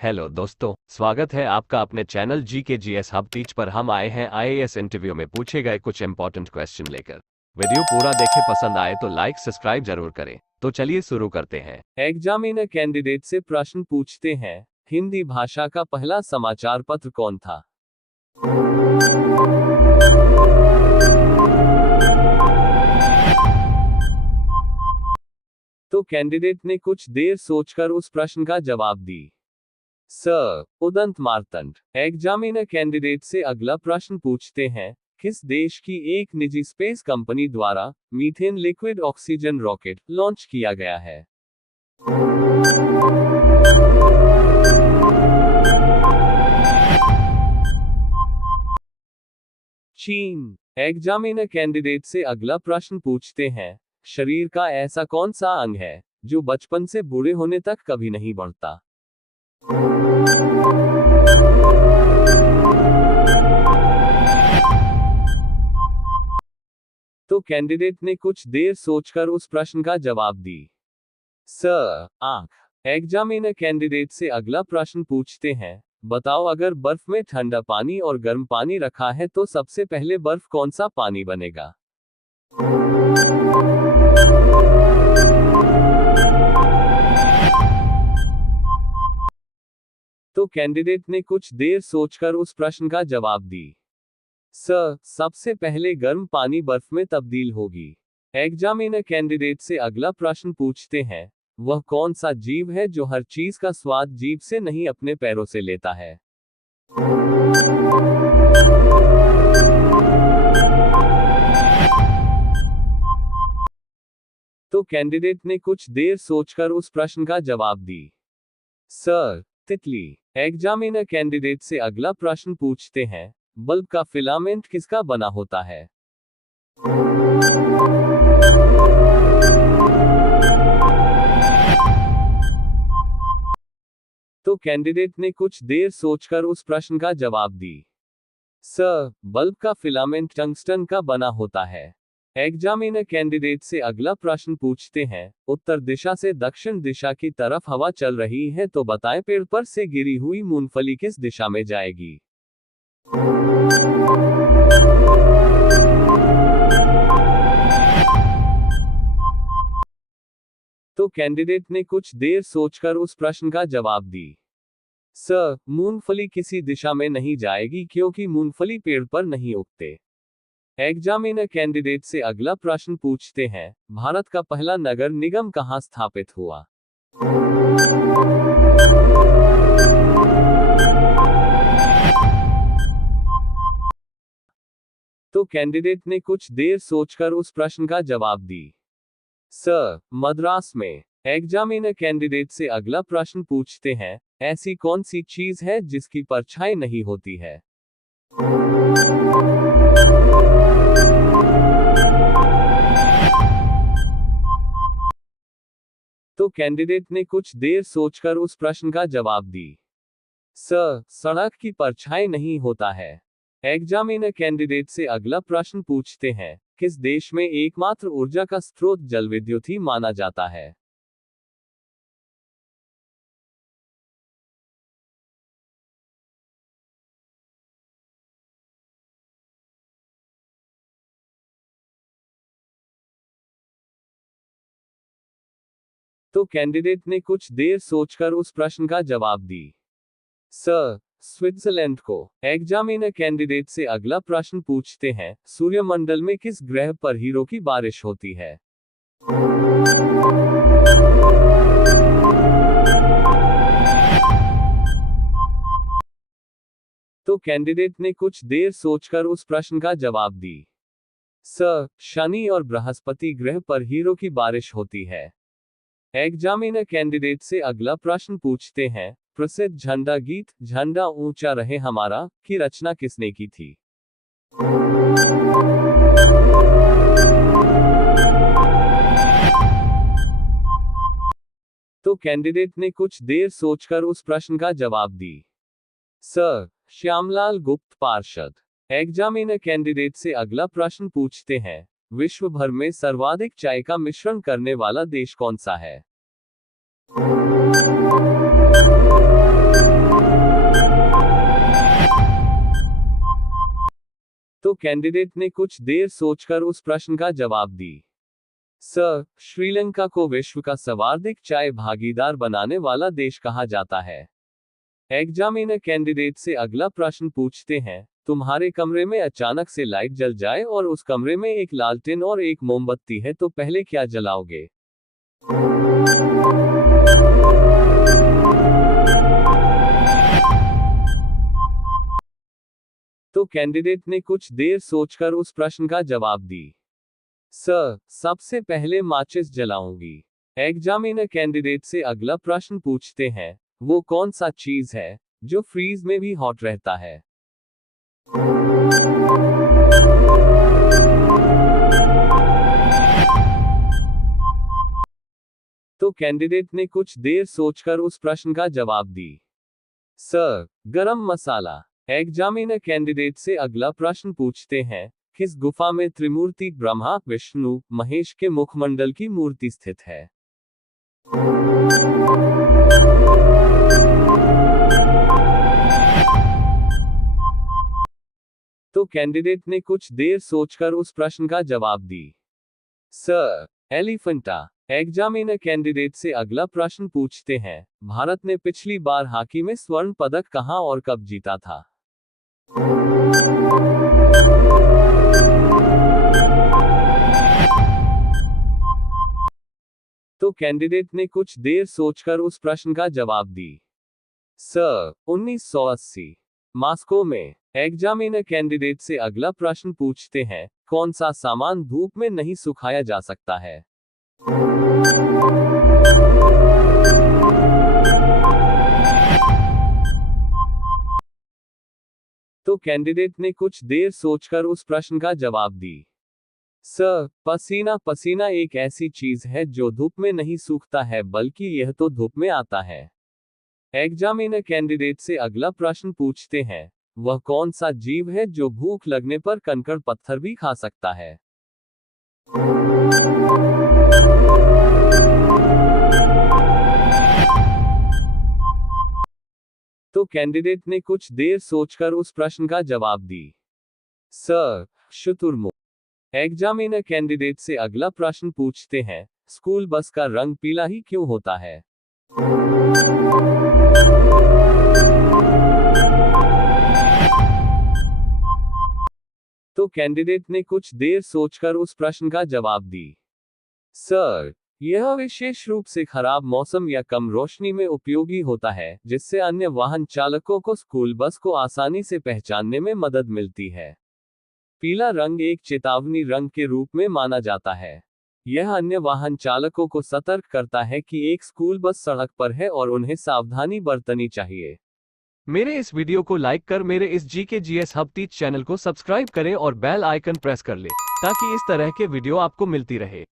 Hello दोस्तों, स्वागत है आपका अपने चैनल GKGS हब टीच पर। हम आए हैं IAS इंटरव्यू में पूछे गए कुछ इंपॉर्टेंट क्वेश्चन लेकर। वीडियो पूरा देखें, पसंद आए तो लाइक सब्सक्राइब जरूर करें। तो चलिए शुरू करते हैं। एग्जामिनर कैंडिडेट से प्रश्न पूछते हैं, हिंदी भाषा का पहला समाचार पत्र कौन था? तो कैंडिडेट ने कुछ देर सोचकर उस प्रश्न का जवाब दी। Sir Udant Martand. Examiner candidate से अगला प्रश्न पूछते हैं, किस देश की एक निजी स्पेस कंपनी द्वारा methane liquid oxygen rocket launch किया गया है? चीन। एग्जामिनर कैंडिडेट से अगला प्रश्न पूछते हैं, शरीर का ऐसा कौन सा अंग है जो बचपन से बूढ़े होने तक कभी नहीं बढ़ता? तो कैंडिडेट ने कुछ देर सोचकर उस प्रश्न का जवाब दी। सर आंख। एग्जामिनर कैंडिडेट से अगला प्रश्न पूछते हैं, बताओ अगर बर्फ में ठंडा पानी और गर्म पानी रखा है तो सबसे पहले बर्फ कौन सा पानी बनेगा? तो कैंडिडेट ने कुछ देर सोचकर उस प्रश्न का जवाब दी। सर सबसे पहले गर्म पानी बर्फ में तब्दील होगी। एग्जामिनर कैंडिडेट से अगला प्रश्न पूछते हैं, वह कौन सा जीव है जो हर चीज का स्वाद जीभ से नहीं अपने पैरों से लेता है? तो कैंडिडेट ने कुछ देर सोचकर उस प्रश्न का जवाब दी। सर तितली। एग्जामिनर कैंडिडेट से अगला प्रश्न पूछते हैं, बल्ब का फिलामेंट किसका बना होता है? तो कैंडिडेट ने कुछ देर सोचकर उस प्रश्न का जवाब दी। सर बल्ब का फिलामेंट टंगस्टन का बना होता है। एग्जामिनर कैंडिडेट से अगला प्रश्न पूछते हैं, उत्तर दिशा से दक्षिण दिशा की तरफ हवा चल रही है तो बताएं पेड़ पर से गिरी हुई मूंगफली किस दिशा में जाएगी? तो कैंडिडेट ने कुछ देर सोचकर उस प्रश्न का जवाब दी। सर मूंगफली किसी दिशा में नहीं जाएगी क्योंकि मूंगफली पेड़ पर नहीं उगते। एग्जामिनर कैंडिडेट से अगला प्रश्न पूछते हैं, भारत का पहला नगर निगम कहां स्थापित हुआ? तो कैंडिडेट ने कुछ देर सोचकर उस प्रश्न का जवाब दी। सर मद्रास में। एग्जामिनर कैंडिडेट से अगला प्रश्न पूछते हैं, ऐसी कौन सी चीज है जिसकी परछाई नहीं होती है? तो कैंडिडेट ने कुछ देर सोचकर उस प्रश्न का जवाब दी। सर सड़क की परछाई नहीं होता है। एग्जामिनर कैंडिडेट से अगला प्रश्न पूछते हैं, किस देश में एकमात्र ऊर्जा का स्रोत जलविद्युत ही माना जाता है? तो कैंडिडेट ने कुछ देर सोचकर उस प्रश्न का जवाब दी। सर स्विट्जरलैंड को। एग्जामिनर कैंडिडेट से अगला प्रश्न पूछते हैं, सूर्यमंडल में किस ग्रह पर हीरो की बारिश होती है? तो कैंडिडेट ने कुछ देर सोचकर उस प्रश्न का जवाब दी। सर शनि और बृहस्पति ग्रह पर हीरो की बारिश होती है। एग्जामिनर कैंडिडेट से अगला प्रश्न पूछते हैं, प्रसिद्ध झंडा गीत झंडा ऊंचा रहे हमारा की रचना किसने की थी? तो कैंडिडेट ने कुछ देर सोचकर उस प्रश्न का जवाब दी। सर श्यामलाल गुप्त पार्षद। एग्जामिनर कैंडिडेट से अगला प्रश्न पूछते हैं, विश्व भर में सर्वाधिक चाय का मिश्रण करने वाला देश कौन सा है? कैंडिडेट ने कुछ देर सोचकर उस प्रश्न का जवाब दी। सर, श्रीलंका को विश्व का सर्वाधिक चाय भागीदार बनाने वाला देश कहा जाता है। एग्जामिनर कैंडिडेट से अगला प्रश्न पूछते हैं, तुम्हारे कमरे में अचानक से लाइट जल जाए और उस कमरे में एक लालटेन और एक मोमबत्ती है तो पहले क्या जलाओगे? तो कैंडिडेट ने कुछ देर सोचकर उस प्रश्न का जवाब दी। सर, सबसे पहले माचिस जलाऊंगी। एग्जामिनर कैंडिडेट से अगला प्रश्न पूछते हैं, वो कौन सा चीज है जो फ्रीज में भी हॉट रहता है? तो कैंडिडेट ने कुछ देर सोचकर उस प्रश्न का जवाब दी। सर, गरम मसाला। एग्जामिनर कैंडिडेट से अगला प्रश्न पूछते हैं, किस गुफा में त्रिमूर्ति ब्रह्मा, विष्णु, महेश के मुखमंडल की मूर्ति स्थित है? तो कैंडिडेट ने कुछ देर सोचकर उस प्रश्न का जवाब दी। सर, एलिफेंटा। एग्जामिनर कैंडिडेट से अगला प्रश्न पूछते हैं, भारत ने पिछली बार हॉकी में स्वर्ण पदक कहां और कब जीता था? तो कैंडिडेट ने कुछ देर सोचकर उस प्रश्न का जवाब दी। सर, 1980। मॉस्को में। एग्जामिनर कैंडिडेट से अगला प्रश्न पूछते हैं, कौन सा सामान धूप में नहीं सुखाया जा सकता है? तो कैंडिडेट ने कुछ देर सोचकर उस प्रश्न का जवाब दी। सर, पसीना। पसीना एक ऐसी चीज है जो धूप में नहीं सूखता है बल्कि यह तो धूप में आता है। एग्जामिनर कैंडिडेट से अगला प्रश्न पूछते हैं, वह कौन सा जीव है जो भूख लगने पर कंकड़ पत्थर भी खा सकता है? तो कैंडिडेट ने कुछ देर सोचकर उस प्रश्न का जवाब दी। सर, शुतुरमुर्ग। एग्जामिनर कैंडिडेट से अगला प्रश्न पूछते हैं, स्कूल बस का रंग पीला ही क्यों होता है? तो कैंडिडेट ने कुछ देर सोचकर उस प्रश्न का जवाब दी। सर, यह विशेष रूप से खराब मौसम या कम रोशनी में उपयोगी होता है, जिससे अन्य वाहन चालकों को स्कूल बस को आसानी से पहचानने में मदद मिलती है। पीला रंग एक चेतावनी रंग के रूप में माना जाता है। यह अन्य वाहन चालकों को सतर्क करता है कि एक स्कूल बस सड़क पर है और उन्हें सावधानी बरतनी चाहिए। मेरे इस वीडियो को लाइक कर मेरे इस GK/GS हब टीच चैनल को सब्सक्राइब करें और बेल आइकन प्रेस कर लें ताकि इस तरह के वीडियो आपको मिलती रहे।